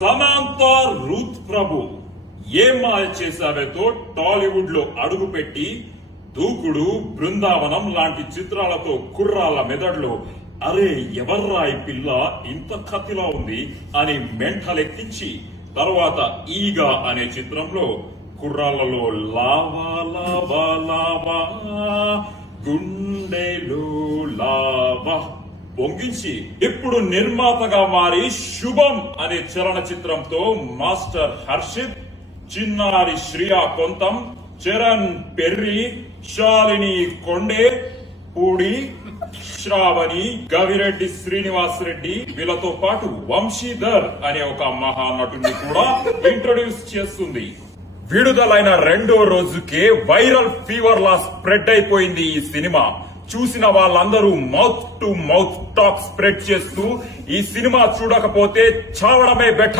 Samantha Ruth ప్రభు ఏ మాయ చేశావేతో టాలీవుడ్ లో అడుగుపెట్టి దూకుడు, బృందావనం లాంటి చిత్రాలతో కుర్రాళ్ల మెదడులో అరే ఎవర్రా ఈ పిల్ల ఇంత కత్తిలా ఉంది అని మెంటలెక్కించి తర్వాత ఈగా అనే చిత్రంలో కుర్రాళ్లలో లావా లావా లావా గుండెలో లావా పొంగించి ఇప్పుడు నిర్మాతగా మారి శుభం అనే చలనచిత్రంతో మాస్టర్ హర్షిత్, చిన్నారి శ్రియా కొంతం, చరణ్ పెర్రి, శాలిని కొండే, పూడి, శ్రావణి, గవిరెడ్డి శ్రీనివాస్ రెడ్డి వీళ్ళతో పాటు వంశీధర్ అనే ఒక మహానటుని కూడా ఇంట్రొడ్యూస్ చేస్తుంది. విడుదలైన రెండో రోజుకే వైరల్ ఫీవర్ లా స్ప్రెడ్ అయిపోయింది ఈ సినిమా. చూసిన వాళ్ళందరూ mouth to mouth talk spread చేస్తూ ఈ సినిమా చూడకపోతే చావడమే బెటర్